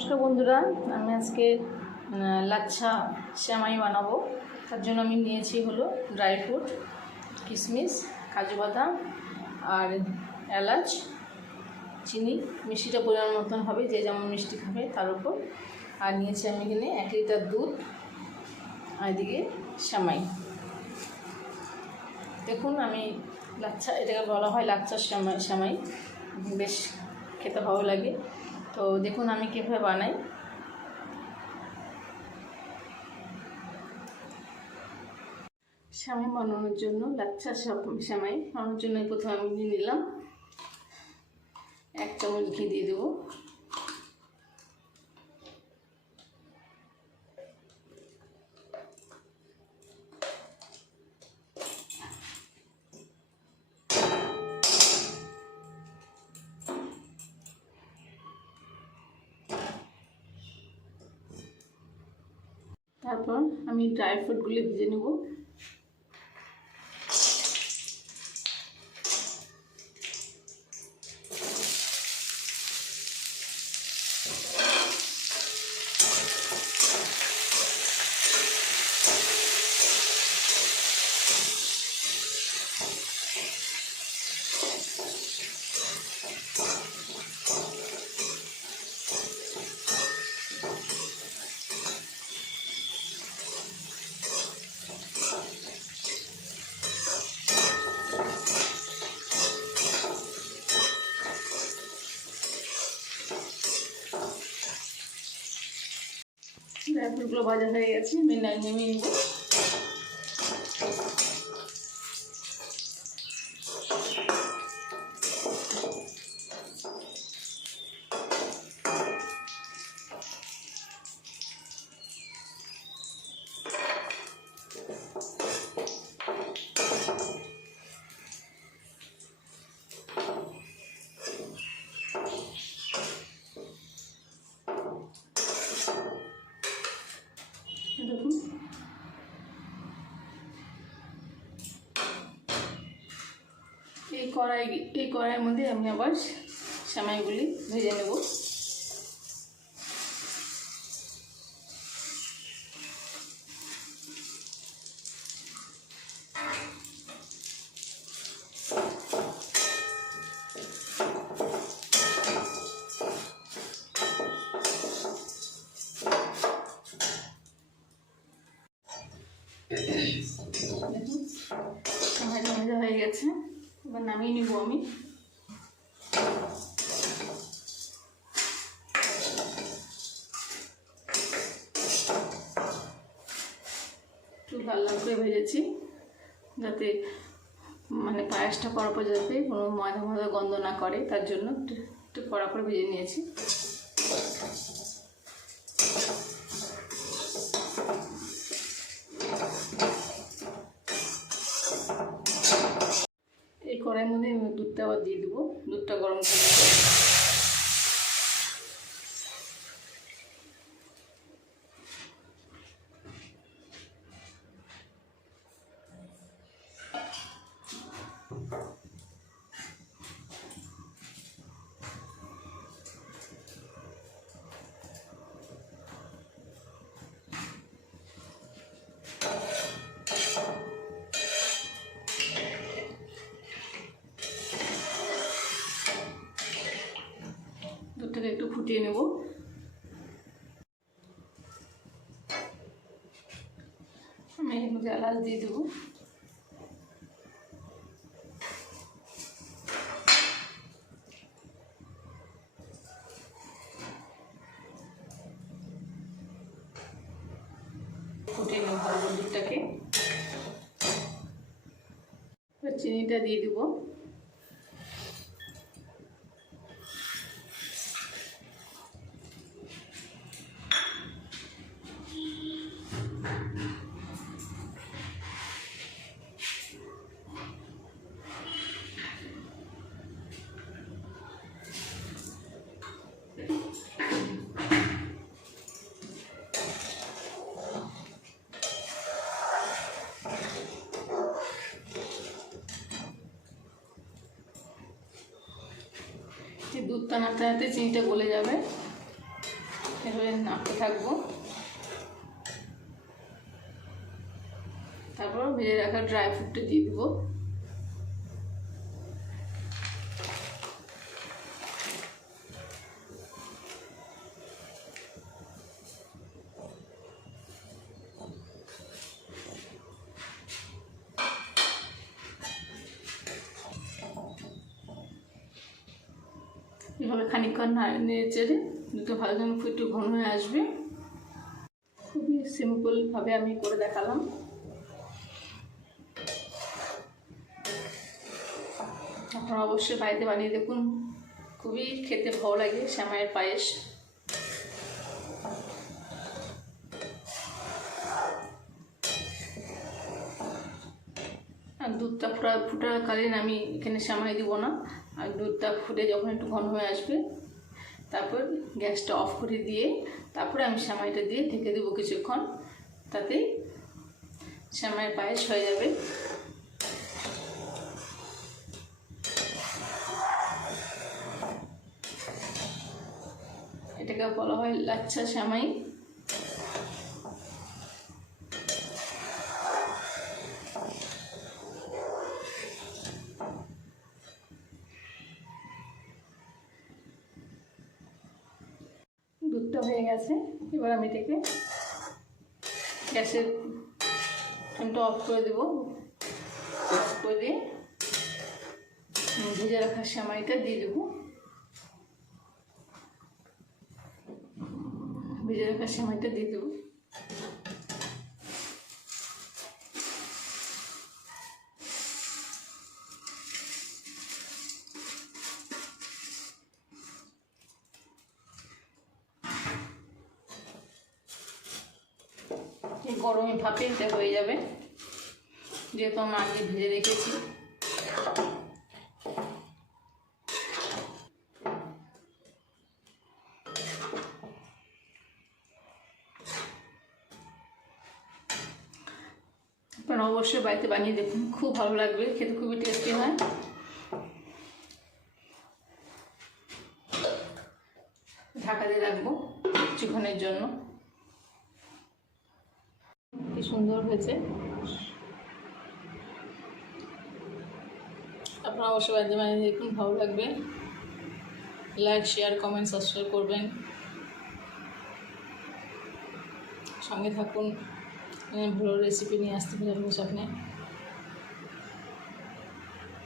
নমস্কার বন্ধুরা, আমি আজকে লাচ্ছা সেমাই বানাবো। তার জন্য আমি নিয়েছি হলো ড্রাই ফ্রুট, কিশমিশ, কাজু বাদাম আর এলাচ, চিনি। মিষ্টিটা পরিমাণ মতন হবে, যে যেমন মিষ্টি খাবে তার উপর। আর নিয়েছি আমি এখানে 1 লিটার দুধ, আর এদিকে সেমাই। দেখুন, আমি লাচ্ছা, এটাকে বলা হয় লাচ্ছা সেমাই, বেশ খেতে ভালো লাগে। তো দেখুন আমি কীভাবে বানাই। সেমাই বানানোর জন্য, লাচ্ছা সেমাই বানানোর জন্য প্রথমে আমি নিয়ে নিলাম 1 চামচ ঘি দিয়ে দেবো। তারপর আমি ড্রাই ফ্রুটগুলি ভেজে নেব। ড্রাই ফ্রুটগুলো ভাজা হয়ে গেছে, আমি নামিয়ে নেব। দেখুন, এই কড়াইয়ের মধ্যে আমি আবার সেমাইগুলি ভেজে নেব। দেখুন, সেমাইটা ভাজা হয়ে গেছে, এবার নামিয়ে নিব আমি। একটু লাল লাল করে ভেজেছি, যাতে মানে পায়েসটা করার পর যাতে কোনো ময়দা ময়দা গন্ধ না করে, তার জন্য একটু কড়া করে ভেজে নিয়েছি। এই কড়াইয়ের মধ্যে আমি দুধটা আবার দিয়ে দেবো, দুধটা গরম করে দুধটাকে একটু ফুটিয়ে নেব। আমি এর মধ্যে এলাচ দিয়ে দেবো। ফুটিয়ে নেব ভালো দুধটাকে। চিনিটা দিয়ে দেবো। দুধটা নাড়তে নাড়তে চিনিটা গলে যাবে। এভাবে নাড়তে থাকবো। তারপর ভেজে রাখা ড্রাই ফ্রুটটা দিয়ে দেবো। এভাবে খানিকক্ষণ নেড়ে চেড়ে দুটো ভালো যেন একটু ঘন হয়ে আসবে। খুবই সিম্পলভাবে আমি করে দেখালাম। আপনারা অবশ্যই বাড়িতে বানিয়ে দেখুন, খুবই খেতে ভালো লাগে সেমাইয়ের পায়েস। আর দুধটা ফুটাকালীন আমি এখানে সেমাই দিব না, আর দুধটা ফুটে যখন একটু ঘন হয়ে আসবে তারপর গ্যাসটা অফ করে দিয়ে তারপরে আমি সেমাইটা দিয়ে ঢেকে দেবো কিছুক্ষণ, তাতেই সেমাইয়ের পায়েস হয়ে যাবে। এটাকে বলা হয় লাচ্ছা সেমাই। দুধটা হয়ে গেছে, এবার আমি এটাকে গ্যাসের ফ্লেমটা অফ করে দেবো। অফ করে দিয়ে ভেজে রাখা সেমাইটা দিয়ে দেবো। ভেজে রাখা সেমাইটা দিয়ে দেবো। এই গরমে ভাপে এটা হয়ে যাবে, যেহেতু আমি আগে ভেজে রেখেছি। আপনারা অবশ্যই বাড়িতে বানিয়ে দেখুন, খুব ভালো লাগবে, খেতে খুবই টেস্টি হয়। ঢাকা দিয়ে রাখবো কিছুক্ষণের জন্য। কি সুন্দর হয়েছে। আপনারা অবশ্যই বাড়িতে বানিয়ে দেখুন, ভালো লাগবে। লাইক, শেয়ার, কমেন্ট, সাবস্ক্রাইব করবেন, সঙ্গে থাকুন। ভালো রেসিপি নিয়ে আসতে পারবো সামনে।